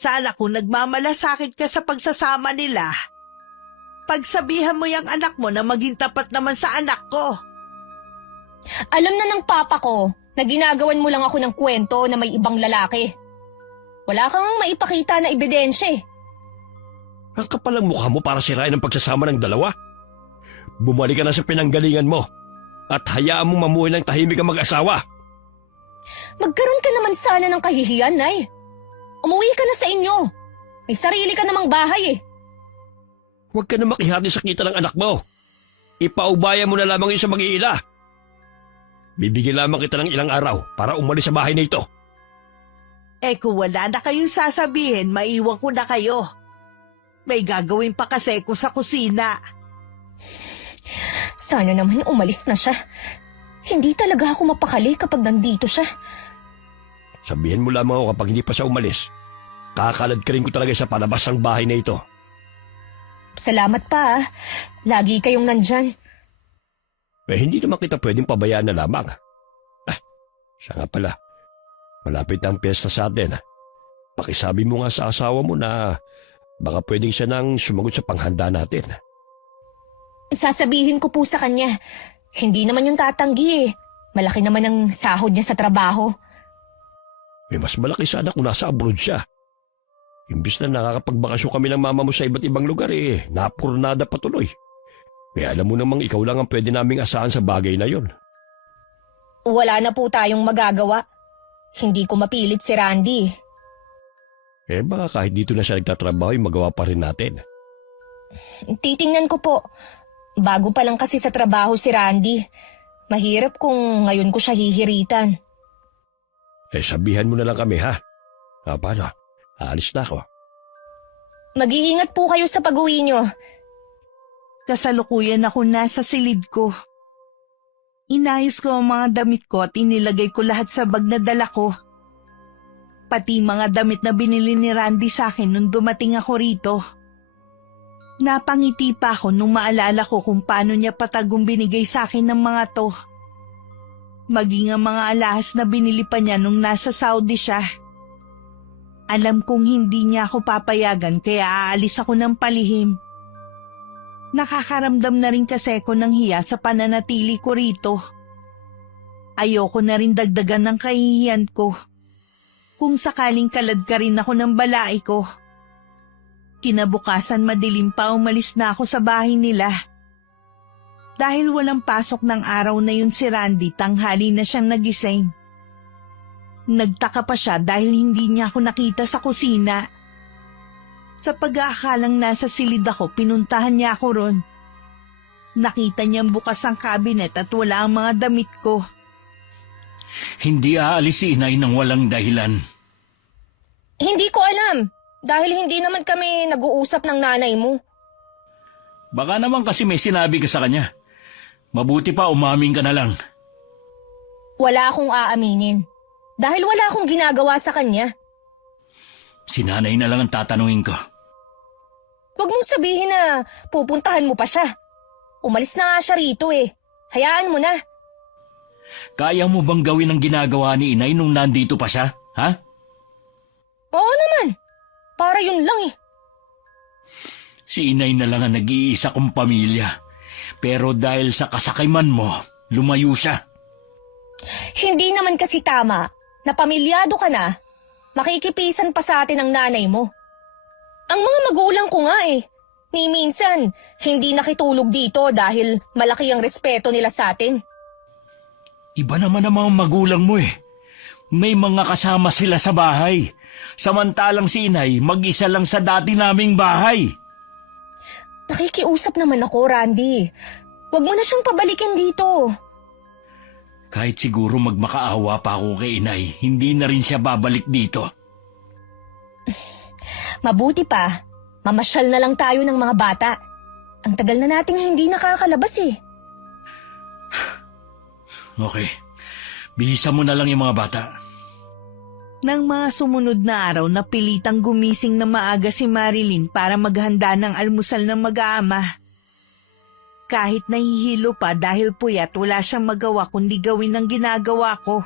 Sana kung nagmamalasakit ka sa pagsasama nila, pagsabihan mo yung anak mo na maging tapat naman sa anak ko. Alam na ng papa ko na ginagawan mo lang ako ng kwento na may ibang lalaki. Wala kang maipakita na ebidensya eh. Ang kapal ang mukha mo para sirain ang pagsasama ng dalawa. Bumalik ka na sa pinanggalingan mo at hayaan mong mamuhay ng tahimik ang mag-asawa. Magkaroon ka naman sana ng kahihiyan, Nay. Umuwi ka na sa inyo. May sarili ka namang bahay eh. Huwag ka na makihati sa kita ng anak mo. Ipaubaya mo na lamang yun sa mag-iina. Bibigyan lamang kita ng ilang araw para umalis sa bahay na ito. Kung wala na kayong sasabihin, maiwan ko na kayo. May gagawin pa kasi ko sa kusina. Sana naman umalis na siya. Hindi talaga ako mapakali kapag nandito siya. Sabihin mo lamang ako kapag hindi pa siya umalis. Kakalad ka rin ko talaga sa palabas ng bahay na ito. Salamat pa ah. Lagi kayong nandyan. Hindi naman kita pwedeng pabayaan na lamang. Siya nga pala. Malapit na ang piyesta sa atin. Pakisabi mo nga sa asawa mo na baka pwedeng siya nang sumagot sa panghanda natin. Sasabihin ko po sa kanya. Hindi naman yung tatanggi eh. Malaki naman ang sahod niya sa trabaho. Mas malaki sana kung nasa abroad siya. Imbis na nakakapagbakasyon kami ng mama mo sa iba't ibang lugar napurnada patuloy. Kaya alam mo namang ikaw lang ang pwede naming asahan sa bagay na yon. Wala na po tayong magagawa. Hindi ko mapilit si Randy. Baka kahit dito na siya nagtatrabaho magawa pa rin natin. Titingnan ko po. Bago pa lang kasi sa trabaho si Randy. Mahirap kung ngayon ko siya hihiritan. Sabihan mo na lang kami ha. Paano? Aalis na ako. Mag-iingat po kayo sa pag-uwi nyo. Kasalukuyan ako nasa silid ko. Inayos ko ang mga damit ko at inilagay ko lahat sa bag na dala ko. Pati mga damit na binili ni Randy sa akin nung dumating ako rito. Napangiti pa ako nung maalala ko kung paano niya patagong binigay sa akin ng mga to. Maging ang mga alahas na binili pa niya nung nasa Saudi siya. Alam kong hindi niya ako papayagan kaya aalis ako ng palihim. Nakakaramdam na rin kasi ako ng hiya sa pananatili ko rito. Ayoko na rin dagdagan ng kahihiyan ko. Kung sakaling kalad ka rin ako ng balai ko. Kinabukasan madilim pa umalis na ako sa bahay nila. Dahil walang pasok ng araw na yun si Randy, tanghali na siyang nagising. Nagtaka pa siya dahil hindi niya ako nakita sa kusina. Sa pag-aakalang nasa silid ako, pinuntahan niya ako ron. Nakita niyang bukas ang kabinet at wala ang mga damit ko. Hindi aalis si inay ng walang dahilan. Hindi ko alam. Dahil hindi naman kami nag-uusap ng nanay mo. Baka naman kasi may sinabi ka sa kanya. Mabuti pa umaming ka na lang. Wala akong aaminin. Dahil wala akong ginagawa sa kanya. Si nanay na lang ang tatanungin ko. Huwag mong sabihin na pupuntahan mo pa siya. Umalis na nga siya rito eh. Hayaan mo na. Kaya mo bang gawin ang ginagawa ni inay nung nandito pa siya? Ha? Oo naman. Para yun lang eh. Si inay na lang ang nag-iisa kong pamilya. Pero dahil sa kasakayman mo, lumayo siya. Hindi naman kasi tama na pamilyado ka na, makikipisan pa sa atin ang nanay mo. Ang mga magulang ko nga eh, ni minsan hindi nakitulog dito dahil malaki ang respeto nila sa atin. Iba naman ang mga magulang mo eh. May mga kasama sila sa bahay. Samantalang si inay mag-isa lang sa dati naming bahay. Nakikiusap naman ako, Randy. Huwag mo na siyang pabalikin dito. Kahit siguro magmakaawa pa ako kay inay, hindi na rin siya babalik dito. Mabuti pa, mamasyal na lang tayo ng mga bata. Ang tagal na nating hindi nakakalabas eh. Okay, bihisan mo na lang yung mga bata. Nang mga sumunod na araw, napilitang gumising na maaga si Marilyn para maghanda ng almusal ng mag-aama. Kahit nahihilo pa dahil puyat, wala siyang magawa kundi gawin ang ginagawa ko.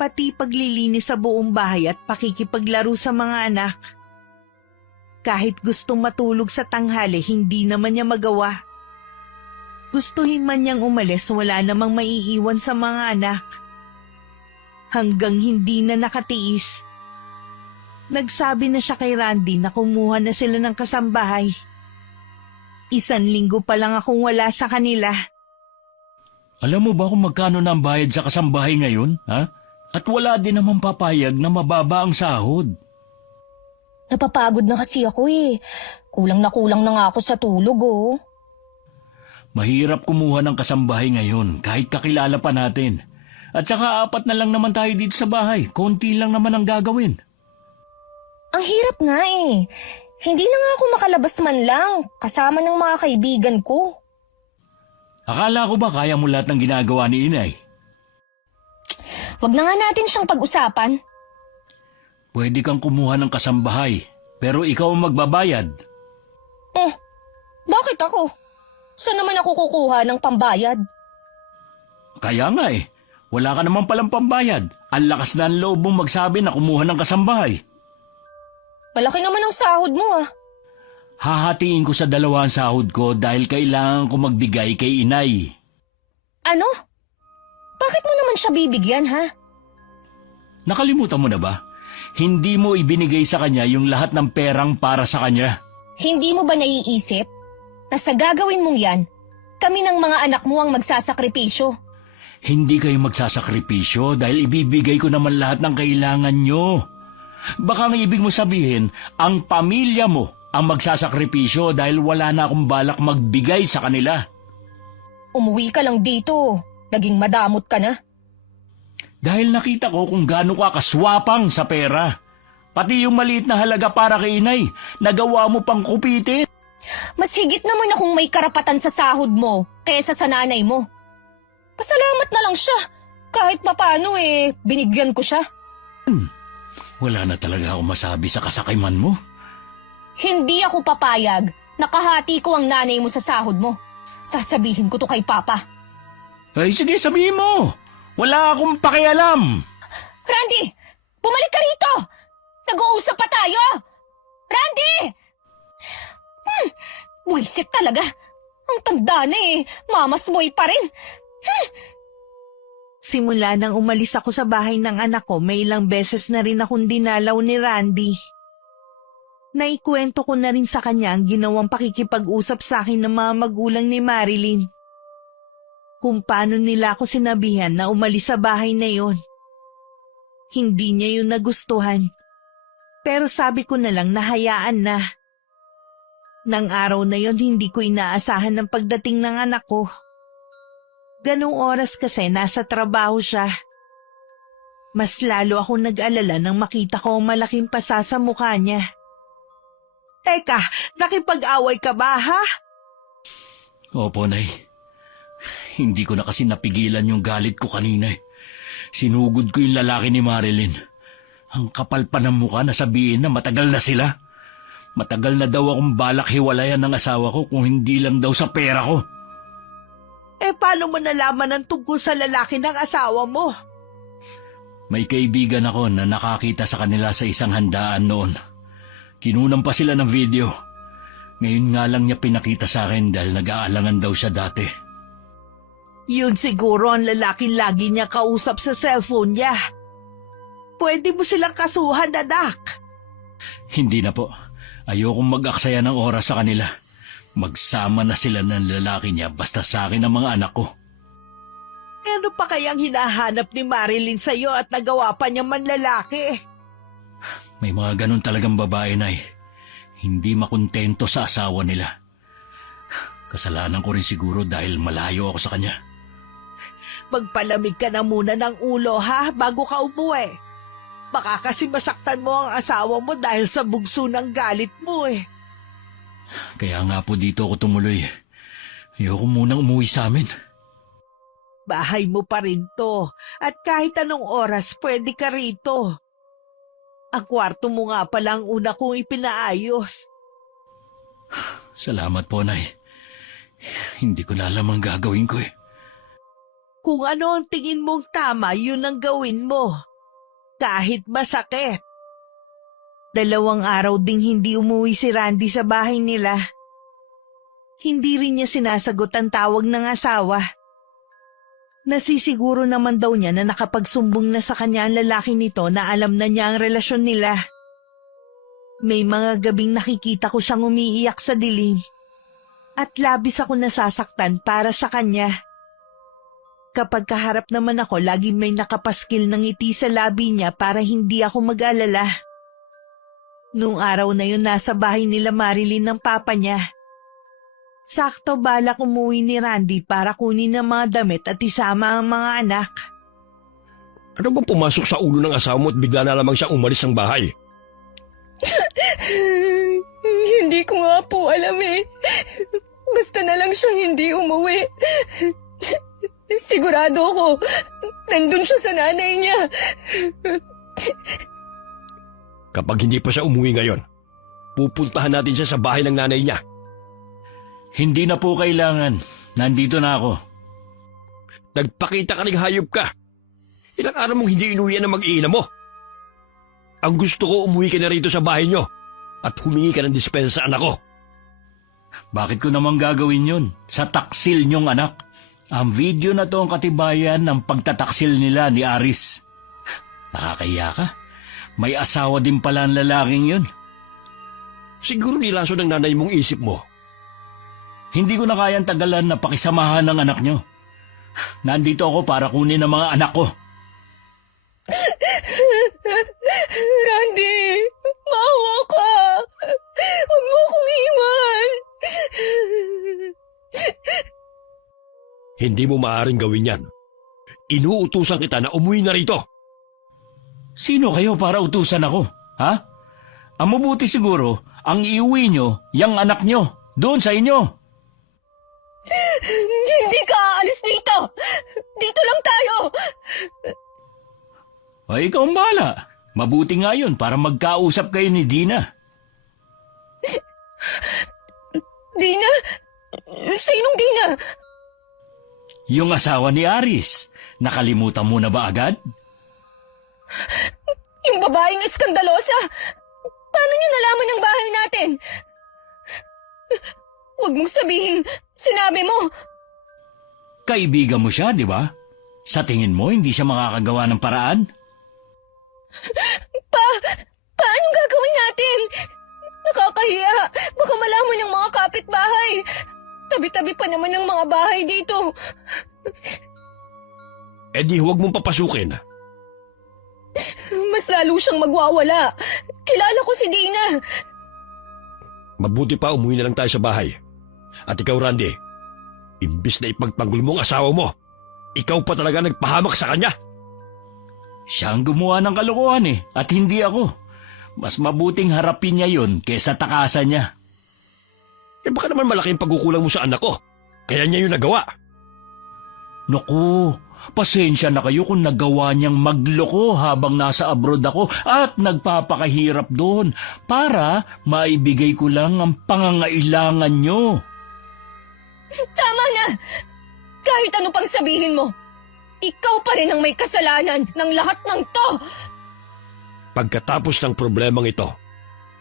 pati paglilinis sa buong bahay at pakikipaglaro sa mga anak. Kahit gustong matulog sa tanghali, hindi naman niya magawa. Gustuhin man niyang umalis, wala namang maiiwan sa mga anak. Hanggang hindi na nakatiis. Nagsabi na siya kay Randy na kumuha na sila ng kasambahay. 1 linggo pa lang akong wala sa kanila. Alam mo ba kung magkano na ang bayad sa kasambahay ngayon, ha? At wala din naman papayag na mababa ang sahod. Napapagod na kasi ako eh. Kulang na nga ako sa tulog oh. Mahirap kumuha ng kasambahay ngayon kahit kakilala pa natin. At saka 4 na lang naman tayo dito sa bahay. Konti lang naman ang gagawin. Ang hirap nga eh. Hindi na nga ako makalabas man lang kasama ng mga kaibigan ko. Akala ko ba kaya mo lahat ng ginagawa ni Inay? Wag na nga natin siyang pag-usapan. Pwede kang kumuha ng kasambahay, pero ikaw ang magbabayad. Bakit ako? Saan naman ako kukuha ng pambayad? Kaya nga eh, wala ka naman palang pambayad. Ang lakas na ang loob mong magsabi na kumuha ng kasambahay. Malaki naman ang sahod mo ah. Hahatiin ko sa 2 ang sahod ko dahil kailangan ko magbigay kay Inay. Ano? Bakit mo naman siya bibigyan ha? Nakalimutan mo na ba? Hindi mo ibinigay sa kanya yung lahat ng perang para sa kanya. Hindi mo ba naiisip na sa gagawin mong yan, kami ng mga anak mo ang magsasakripisyo? Hindi kayo magsasakripisyo dahil ibibigay ko naman lahat ng kailangan nyo. Baka ang ibig mo sabihin, ang pamilya mo ang magsasakripisyo dahil wala na akong balak magbigay sa kanila. Umuwi ka lang dito. Naging madamot ka na. Dahil nakita ko kung gaano ka kaswapang sa pera. Pati yung maliit na halaga para kay Inay, nagawa mo pang kupitin. Mas higit naman akong may karapatan sa sahod mo kaysa sa nanay mo. Pasalamat na lang siya. Kahit papano binigyan ko siya. Wala na talaga ako masabi sa kasakiman mo. Hindi ako papayag. Nakahati ko ang nanay mo sa sahod mo. Sasabihin ko to kay Papa. Ay sige, sabihin mo. Wala akong pakialam. Randy! Bumalik ka rito! Nag-uusap pa tayo! Randy! Buisit talaga. Ang tanda na mamasmoy pa rin. Simula nang umalis ako sa bahay ng anak ko, may ilang beses na rin akong dinalaw ni Randy. Naikwento ko na rin sa kanya ang ginawang pakikipag-usap sa akin ng mga magulang ni Marilyn. Kung paano nila ako sinabihan na umalis sa bahay na yon. Hindi niya yun nagustuhan. Pero sabi ko na lang na hayaan na. Nang araw na yon, hindi ko inaasahan ng pagdating ng anak ko. Ganong oras kasi nasa trabaho siya. Mas lalo akong nag-alala nang makita ko ang malaking pasa sa mukha niya. Teka, nakipag-away ka ba ha? Opo, Nay. Hindi ko na kasi napigilan yung galit ko kanina. Sinugod ko yung lalaki ni Marilyn. Ang kapal pa ng mukha na sabihin na matagal na sila. Matagal na daw akong balak hiwalayan ng asawa ko kung hindi lang daw sa pera ko. Paano mo nalaman ang tungkol sa lalaki ng asawa mo? May kaibigan ako na nakakita sa kanila sa isang handaan noon. Kinunan pa sila ng video. Ngayon nga lang niya pinakita sa akin dahil nag-aalangan daw siya dati. Yun siguro ang lalaking lagi niya kausap sa cellphone niya. Pwede mo silang kasuhan, anak. Hindi na po. Ayokong mag-aksaya ng oras sa kanila. Magsama na sila ng lalaki niya basta sa akin ang mga anak ko. Ano pa kayang hinahanap ni Marilyn sa'yo at nagawa pa niya manlalaki? May mga ganun talagang babae na hindi makontento sa asawa nila. Kasalanan ko rin siguro dahil malayo ako sa kanya. Magpalamig ka na muna ng ulo ha bago ka umuwi. Baka kasi masaktan mo ang asawa mo dahil sa bugso ng galit mo Kaya nga po dito ako tumuloy. Ayoko munang umuwi sa amin. Bahay mo pa rin to at kahit anong oras pwede ka rito. Ang kwarto mo nga pala ang una kong ipinaayos. Salamat po, Nay. Hindi ko na alam ang gagawin ko Kung ano ang tingin mong tama, yun ang gawin mo. kahit masakit. 2 araw ding hindi umuwi si Randy sa bahay nila. Hindi rin niya sinasagot ang tawag ng asawa. Nasisiguro naman daw niya na nakapagsumbong na sa kanya ang lalaki nito na alam na niya ang relasyon nila. May mga gabing nakikita ko siyang umiiyak sa dilim at labis ako nasasaktan para sa kanya. Kapag kaharap naman ako, laging may nakapaskil ng ngiti sa labi niya para hindi ako mag-alala. Noong araw na yun, nasa bahay nila Marilyn ng papa niya. Sakto balak umuwi ni Randy para kunin ang mga damit at isama ang mga anak. Ano bang pumasok sa ulo ng asawa mo at bigla na lamang siyang umalis ng bahay? Hindi ko nga po alam eh. Basta na lang siyang hindi umuwi. Sigurado ako, nandun siya sa nanay niya. Kapag hindi pa siya umuwi ngayon, pupuntahan natin siya sa bahay ng nanay niya. Hindi na po kailangan. Nandito na ako. Nagpakita ka ng hayop ka. Ilang araw mong hindi inuwian ng mag-iina mo. Ang gusto ko, umuwi ka na rito sa bahay niyo at humingi ka ng dispensa sa anak ko. Bakit ko naman gagawin yun? Sa taksil niyong anak. Ang video na to ang katibayan ng pagtataksil nila ni Aris. Nakakahiya ka. May asawa din pala ang lalaking yun. Siguro nilaso ng nanay mong isip mo. Hindi ko na kayang tagalan na pakisamahan ng anak niyo. Nandito ako para kunin ang mga anak ko. Randy, maawa ka. Huwag mo akong iwan. Hindi mo maaaring gawin yan. Inuutusan kita na umuwi na rito. Sino kayo para utusan ako? Ha? Ang mabuti siguro, ang iuwi nyo, yung anak nyo, doon sa inyo. Hindi ka aalis dito. Dito lang tayo. Ay, ikaw ang bahala. Mabuti nga yun para magkausap kayo ni Dina. Dina? Sinong Dina? Yung asawa ni Aris. Nakalimutan mo na ba agad? Yung babaeng iskandalosa. Paano niya nalaman ang bahay natin? Huwag mong sabihin, sinabi mo. Kaibigan mo siya, di ba? Sa tingin mo, hindi siya makakagawa ng paraan? Paano gagawin natin? Nakakahiya. Baka malaman ng mga kapitbahay. Tabi-tabi pa naman ng mga bahay dito. Eh di huwag mong papasukin. Mas lalo siyang magwawala. Kilala ko si Dina. Mabuti pa umuwi na lang tayo sa bahay. At ikaw, Randy, imbis na ipagtanggol mo ang asawa mo, ikaw pa talaga nagpahamak sa kanya. Siya ang gumawa ng kalokohan at hindi ako. Mas mabuting harapin niya yun kaysa takasan niya. Eh baka naman malaking pagkukulang mo sa anak ko. Kaya niya yung nagawa. Naku, pasensya na kayo kung nagawa niyang magloko habang nasa abroad ako at nagpapakahirap doon para maibigay ko lang ang pangangailangan niyo. Tama na! Kahit ano pang sabihin mo, ikaw pa rin ang may kasalanan ng lahat ng to! Pagkatapos ng problemang ito,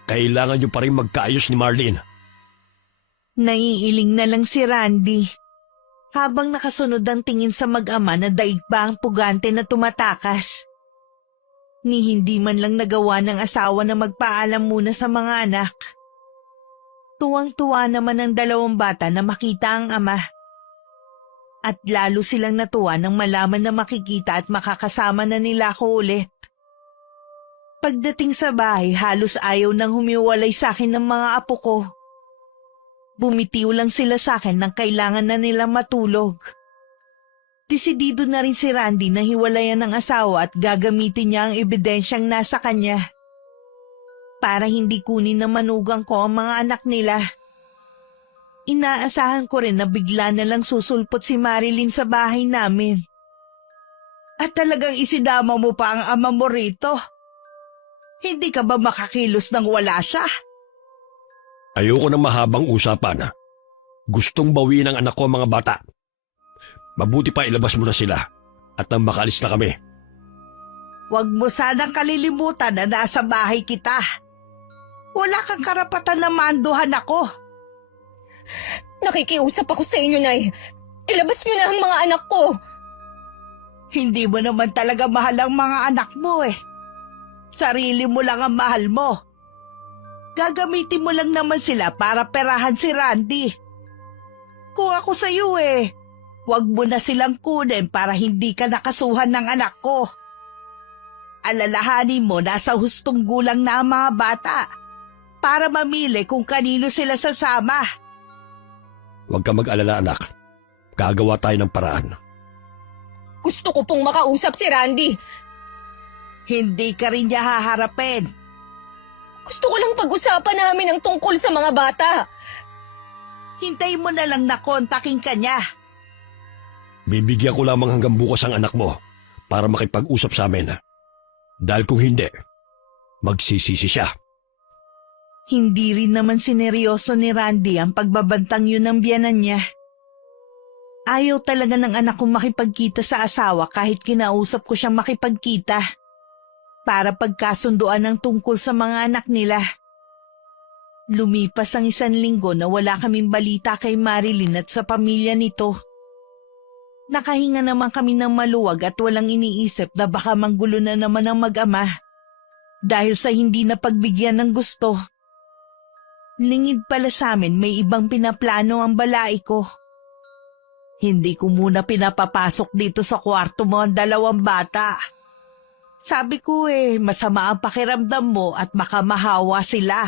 kailangan niyo pa rin magkaayos ni Marlene. Naiiling na lang si Randy. Habang nakasunod ang tingin sa mag-ama na daig pa ang pugante na tumatakas. Ni hindi man lang nagawa ng asawa na magpaalam muna sa mga anak. Tuwang-tuwa naman ang 2 bata na makita ang ama. At lalo silang natuwa nang malaman na makikita at makakasama na nila ako ulit. Pagdating sa bahay, halos ayaw nang humiwalay sa akin ng mga apo ko. Bumitiw lang sila sa akin nang kailangan na nila matulog. Desidido na rin si Randy na hiwalayan ng asawa at gagamitin niya ang ebidensyang nasa kanya. Para hindi kunin na manugang ko ang mga anak nila. Inaasahan ko rin na bigla na lang susulpot si Marilyn sa bahay namin. At talagang isidama mo pa ang ama mo rito. Hindi ka ba makakilos nang wala siya? Ayoko ng mahabang usapan. Gustong bawiin ng anak ko ang mga bata. Mabuti pa ilabas mo na sila at nang makaalis na kami. Huwag mo sanang kalilimutan na nasa bahay kita. Wala kang karapatan na manduhan ako. Nakikiusap ako sa inyo, Nay. Ilabas niyo na ang mga anak ko. Hindi mo naman talaga mahal ang mga anak mo eh. Sarili mo lang ang mahal mo. Gagamitin mo lang naman sila para perahan si Randy. Kung ako sa'yo huwag mo na silang kunin para hindi ka nakasuhan ng anak ko. Alalahanin mo nasa hustong gulang na ang mga bata para mamili kung kanino sila sasama. Huwag ka mag-alala, anak. Gagawa tayo ng paraan. Gusto ko pong makausap si Randy. Hindi ka rin niya haharapin. Gusto ko lang pag-usapan namin ang tungkol sa mga bata. Hintayin mo na lang na kontakin ka niya. Bibigyan ko lamang hanggang bukas ang anak mo para makipag-usap sa amin. Dahil kung hindi, magsisisi siya. Hindi rin naman sineryoso ni Randy ang pagbabantang yun ng biyanan niya. Ayaw talaga ng anak kong makipagkita sa asawa kahit kinausap ko siyang makipagkita para pagkasunduan ng tungkol sa mga anak nila. Lumipas ang 1 linggo na wala kaming balita kay Marilyn at sa pamilya nito. Nakahinga naman kami ng maluwag at walang iniisip na baka manggulo na naman ang mag-ama dahil sa hindi na pagbigyan ng gusto. Lingid pala sa amin may ibang pinaplano ang balai ko. Hindi ko muna pinapapasok dito sa kwarto mo ang 2 bata. Sabi ko masama ang pakiramdam mo at makamahawa sila.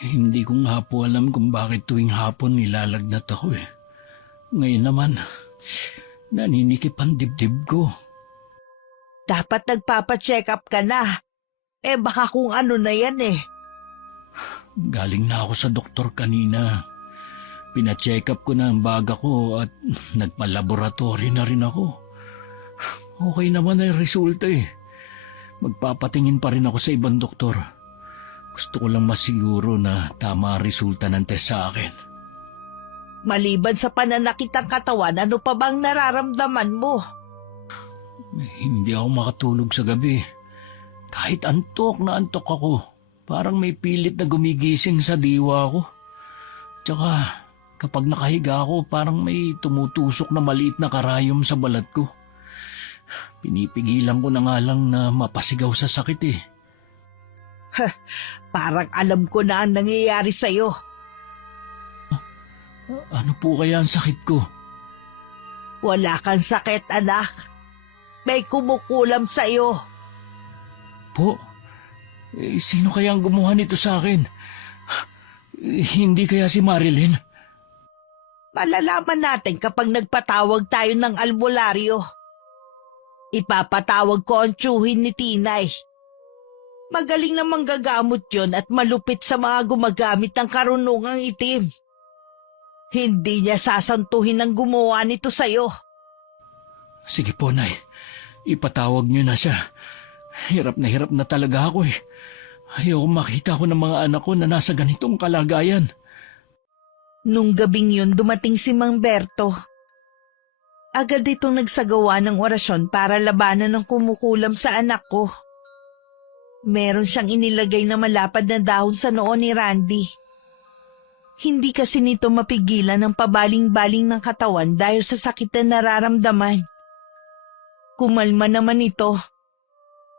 Hindi ko nga po alam kung bakit tuwing hapon nilalagnat ako. Ngayon naman, naninikip ang dibdib ko. Dapat nagpapacheck up ka na. Baka kung ano na yan Galing na ako sa doktor kanina. Pina-check up ko na ang baga ko at nagpa-laboratory na rin ako. Okay naman ang resulta Magpapatingin pa rin ako sa ibang doktor. Gusto ko lang masiguro na tama ang resulta ng test sa akin. Maliban sa pananakit ng katawan, ano pa bang nararamdaman mo? Hindi ako makatulog sa gabi. Kahit antok na antok ako, parang may pilit na gumigising sa diwa ko. Tsaka kapag nakahiga ako, parang may tumutusok na maliit na karayom sa balat ko. Pinipigilan ko na nga lang na mapasigaw sa sakit Parang alam ko na ang nangyayari sa'yo. Ano po kaya ang sakit ko? Wala kang sakit, anak. May kumukulam sa'yo. Po? Sino kaya ang gumawa nito sa akin? Hindi kaya si Marilyn? Malalaman natin kapag nagpatawag tayo ng albularyo. Ipapatawag ko ang tiyuhin ni Tinay. Magaling na manggagamot yon at malupit sa mga gumagamit ng karunungang itim. Hindi niya sasantuhin ang gumawa nito sa'yo. Sige po, Nay. Ipatawag niyo na siya. Hirap na talaga ako Ayaw makita ko ng mga anak ko na nasa ganitong kalagayan. Nung gabing yun, dumating si Mang Berto. Agad itong nagsagawa ng orasyon para labanan ng kumukulam sa anak ko. Meron siyang inilagay na malapad na dahon sa noo ni Randy. Hindi kasi nito mapigilan ang pabaling-baling ng katawan dahil sa sakit na nararamdaman. Kumalma naman ito,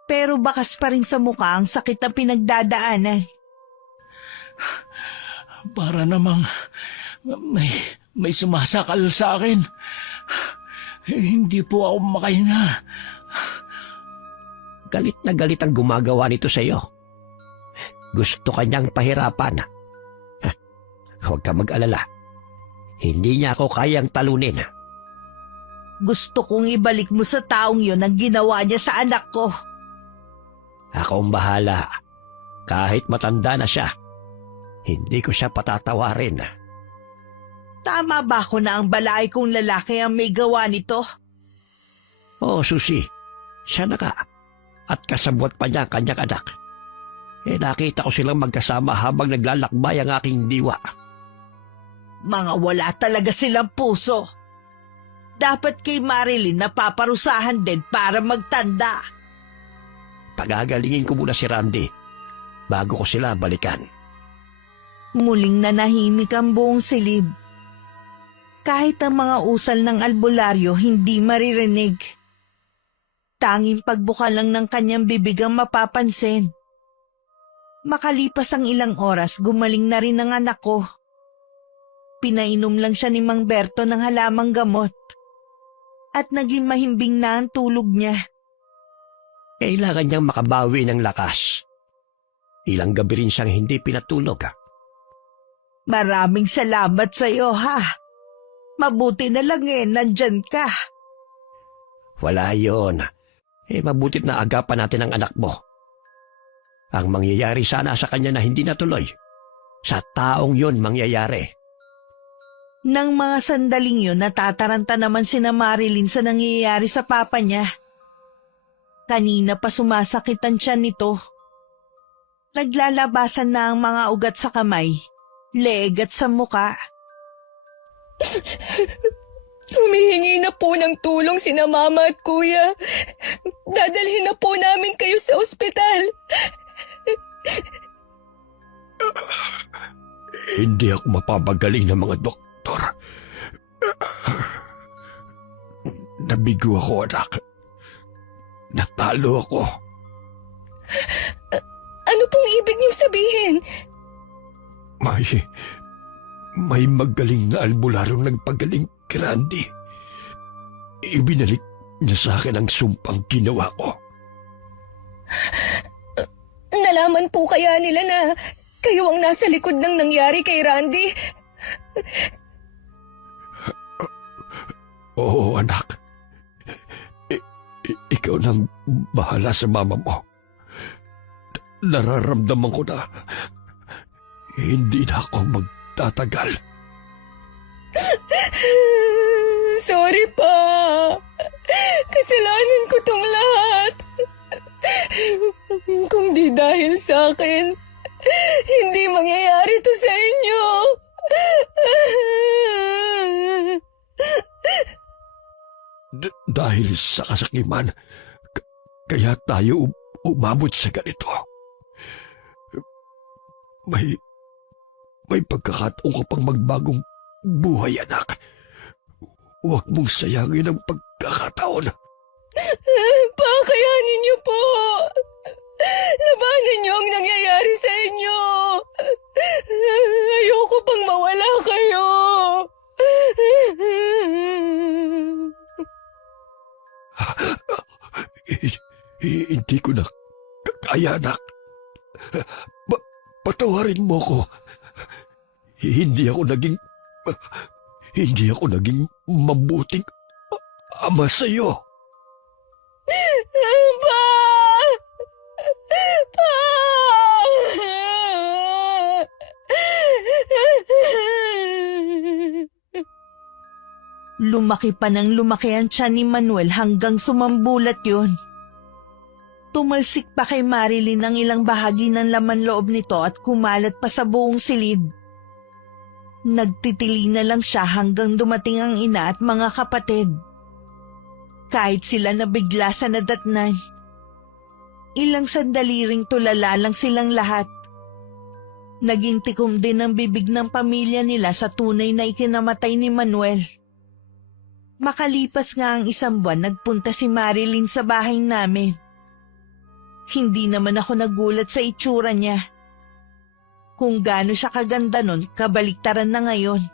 pero bakas pa rin sa mukha ang sakit na pinagdadaanan. Para namang may sumasakal sa akin. Hindi po ako makahinga. Galit na galit ang gumagawa nito sa iyo. Gusto kanyang pahirapan. Huwag ka mag-alala. Hindi niya ako kayang talunin. Gusto kong ibalik mo sa taong yun ang ginawa niya sa anak ko. Ako ang bahala. Kahit matanda na siya, hindi ko siya patatawarin. Tama ba ako na ang balay kong lalaki ang may gawa nito? Oo, Susi. Siya na ka. At kasabwat pa niya ang kanyang anak. Nakita ko silang magkasama habang naglalakbay ang aking diwa. Mga wala talaga silang puso. Dapat kay Marilyn napaparusahan din para magtanda. Pagagalingin ko muna si Randy bago ko sila balikan. Muling nanahimik ang buong silid. Kahit ang mga usal ng albularyo hindi maririnig. Tanging pagbuka lang ng kanyang bibig ang mapapansin. Makalipas ang ilang oras, gumaling na rin ang anak ko. Pinainom lang siya ni Mang Berto ng halamang gamot. At naging mahimbing na ang tulog niya. Kailangan niyang makabawi ng lakas. Ilang gabi rin siyang hindi pinatulog. Maraming salamat sa iyo, ha? Mabuti na lang nandyan ka. Wala yon. Mabutit na agapan natin ang anak mo. Ang mangyayari sana sa kanya na hindi natuloy, sa taong yon mangyayari. Nang mga sandaling yun, natataranta naman sina Marilyn sa nangyayari sa papa niya. Kanina pa sumasakit ang tiyan nito. Naglalabasan na ang mga ugat sa kamay, leeg at sa muka. Humihingi na po ng tulong sina Mama at Kuya. Dadalhin na po namin kayo sa ospital. Hindi ako mapapagaling ng mga doktor. Nabigo ako, anak. Natalo ako. Ano pong ibig niyong sabihin? May magaling na albularong nagpagaling kay Randy. Ibinalik niya sa akin ang sumpang ginawa ko. Nalaman po kaya nila na kayo ang nasa likod ng nangyari kay Randy? Oo, anak. Ikaw nang bahala sa mama mo. Nararamdaman ko na hindi na ako magtatagal. Sorry pa. Kasalanan ko tong lahat. Kung di dahil sa akin, hindi mangyayari to sa inyo. Dahil sa kasakiman, kaya tayo umabot sa ganito. May pagkakataon ka pang magbagong buhay, anak. Huwag mong sayangin ang pagkakataon. Pakayanin niyo po. Labanan niyo ang nangyayari sa inyo. Ayoko pang mawala kayo. Hindi ko na kaya, anak. Patawarin mo ko. Hindi ako naging mabuting ama sa iyo. Pa! Pa! Lumaki pa ng lumaki ang tiyan ni Manuel hanggang sumambulat yun. Tumalsik pa kay Marilyn ang ilang bahagi ng laman loob nito at kumalat pa sa buong silid. Nagtitili na lang siya hanggang dumating ang ina at mga kapatid. Kahit sila nabigla sa nadatnan. Ilang sandali ring tulala lang silang lahat. Naging tikom din ang bibig ng pamilya nila sa tunay na ikinamatay ni Manuel. Makalipas nga ang isang buwan, nagpunta si Marilyn sa bahay namin. Hindi naman ako nagulat sa itsura niya. Kung gaano siya kaganda nun, kabaliktaran na ngayon.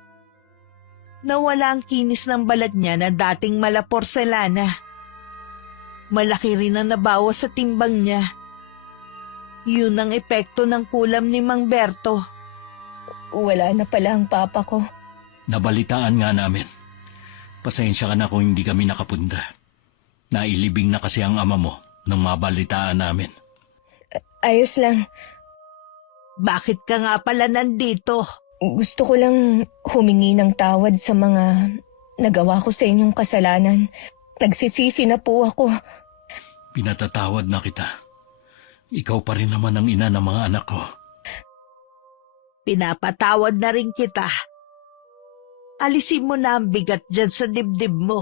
Nawala ang kinis ng balat niya na dating mala porselana. Malaki rin ang nabawas sa timbang niya. Yun ang epekto ng kulam ni Mang Berto. Wala na pala ang papa ko. Nabalitaan nga namin. Pasensya ka na kung hindi kami nakapunda. Nailibing na kasi ang ama mo nang mabalitaan namin. Ayos lang. Bakit ka nga pala nandito? Gusto ko lang humingi ng tawad sa mga nagawa ko sa inyong kasalanan. Nagsisisi na po ako. Pinatatawad na kita. Ikaw pa rin naman ang ina ng mga anak ko. Pinapatawad na rin kita. Alisin mo na ang bigat dyan sa dibdib mo.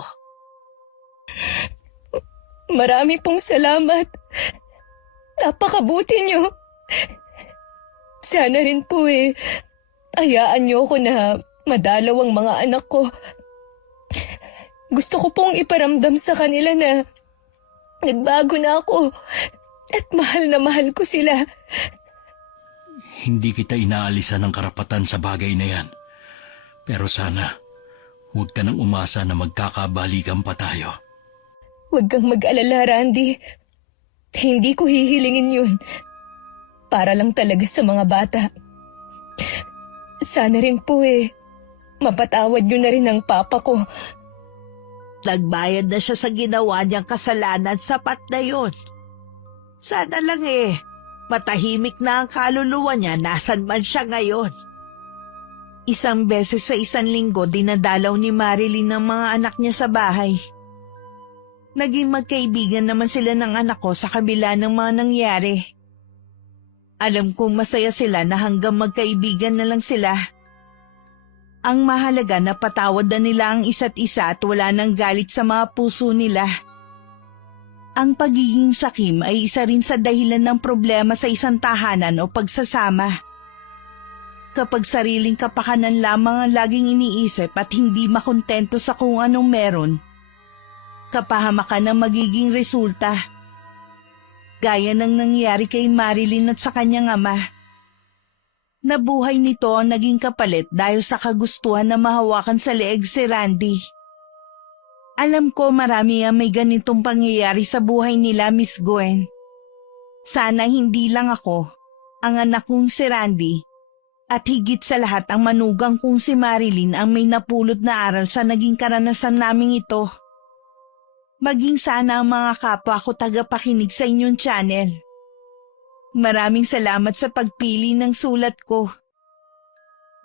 Marami pong salamat. Napakabuti niyo. Sana rin po hayaan niyo ako na madalaw ang mga anak ko. Gusto ko pong iparamdam sa kanila na nagbago na ako at mahal ko sila. Hindi kita inaalisan ng karapatan sa bagay na yan. Pero sana, huwag ka nang umasa na magkakabalikan pa tayo. Huwag kang mag-alala, Randy. Hindi ko hihilingin yun. Para lang talaga sa mga bata. Sana rin po mapatawad niyo na rin ang papa ko. Nagbayad na siya sa ginawa niyang kasalanan, sapat na yun. Sana lang matahimik na ang kaluluwa niya nasan man siya ngayon. Isang beses sa isang linggo dinadalaw ni Marilyn ang mga anak niya sa bahay. Naging magkaibigan naman sila ng anak ko sa kabila ng mga nangyari. Alam kong masaya sila na hanggang magkaibigan na lang sila. Ang mahalaga na patawad na nila ang isa't isa at wala nang galit sa mga puso nila. Ang pagiging sakim ay isa rin sa dahilan ng problema sa isang tahanan o pagsasama. Kapag sariling kapakanan lamang ang laging iniisip at hindi makontento sa kung anong meron, kapahamakan ang magiging resulta. Gaya ng nangyari kay Marilyn at sa kanyang ama. Nabuhay nito ang naging kapalit dahil sa kagustuhan na mahawakan sa leeg si Randy. Alam ko marami ang may ganitong pangyayari sa buhay nila, Miss Gwen. Sana hindi lang ako, ang anak kong si Randy, at higit sa lahat ang manugang kong si Marilyn ang may napulot na aral sa naging karanasan naming ito. Maging sana ang mga kapwa ko tagapakinig sa inyong channel. Maraming salamat sa pagpili ng sulat ko.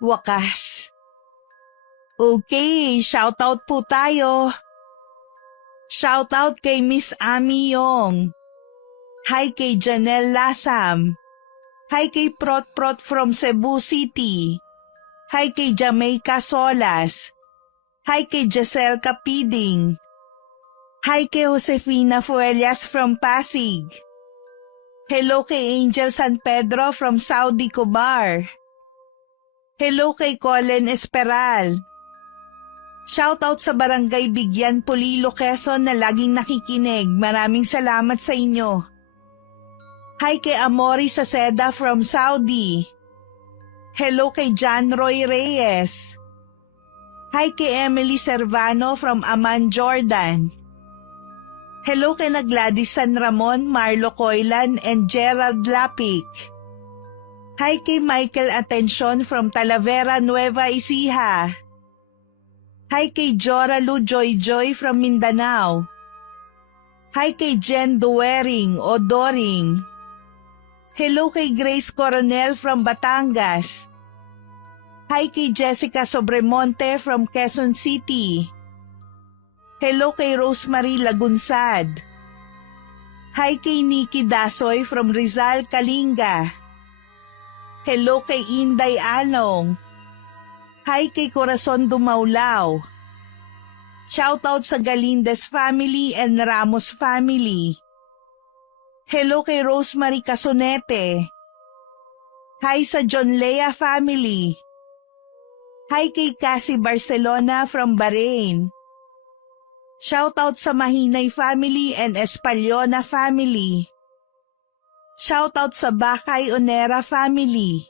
Wakas. Okay, shoutout po tayo. Shoutout kay Miss Ami Yong. Hi kay Janelle Lasam. Hi kay Prot from Cebu City. Hi kay Jamaica Solas. Hi kay Giselle Capiding. Hi kay Josefina Fuelias from Pasig. Hello kay Angel San Pedro from Saudi Cobar. Hello kay Colin Esperal. Shoutout sa Barangay Bigyan, Polilo, Quezon na laging nakikinig. Maraming salamat sa inyo. Hi kay Amori Saceda from Saudi. Hello kay John Roy Reyes. Hi kay Emily Servano from Amman, Jordan. Hello kay na Gladys San Ramon, Marlo Coylan, and Gerald Lapik. Hi kay Michael Atencion from Talavera, Nueva Ecija. Hi kay Jora Lu Joy from Mindanao. Hi kay Jen Duering o Doring. Hello kay Grace Coronel from Batangas. Hi kay Jessica Sobremonte from Quezon City. Hello kay Rosemary Lagunsad. Hi kay Nikki Dasoy from Rizal, Kalinga. Hello kay Inday Along. Hi kay Corazon Dumaulao. Shoutout sa Galindez family and Ramos family. Hello kay Rosemary Casonete. Hi sa John Lea family. Hi kay Cassie Barcelona from Bahrain. Shoutout sa Mahinay family and Espaliona family. Shoutout sa Bakay Onera family.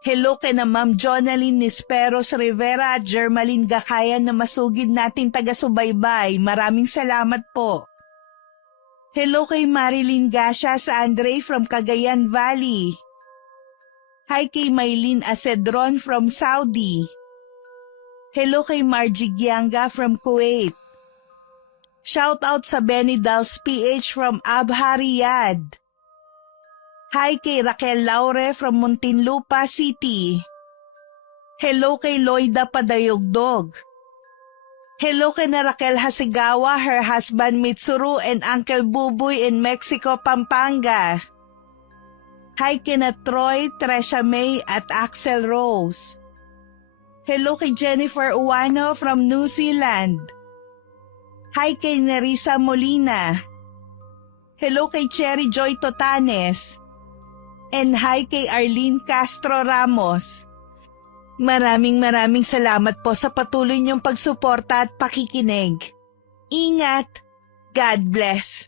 Hello kay na Ma'am Jonaline Nisperos Rivera at Germaline Gakayan na masugid nating taga-subaybay. Maraming salamat po. Hello kay Marilyn Gasha sa Andre from Cagayan Valley. Hi kay Maylin Acedron from Saudi. Hello kay Margie Gianga from Kuwait. Shoutout sa Benny Dals PH from Abha, Riyadh. Hi kay Raquel Laure from Muntinlupa City. Hello kay Loida Padayogdog. Hello kay na Raquel Hasigawa, her husband Mitsuru, and Uncle Buboy in Mexico, Pampanga. Hi kay na Troy, Tresha May at Axel Rose. Hello kay Jennifer Uwano from New Zealand. Hi kay Nerissa Molina. Hello kay Cherry Joy Totanes. And hi kay Arlene Castro Ramos. Maraming salamat po sa patuloy niyong pagsuporta at pakikinig. Ingat! God bless!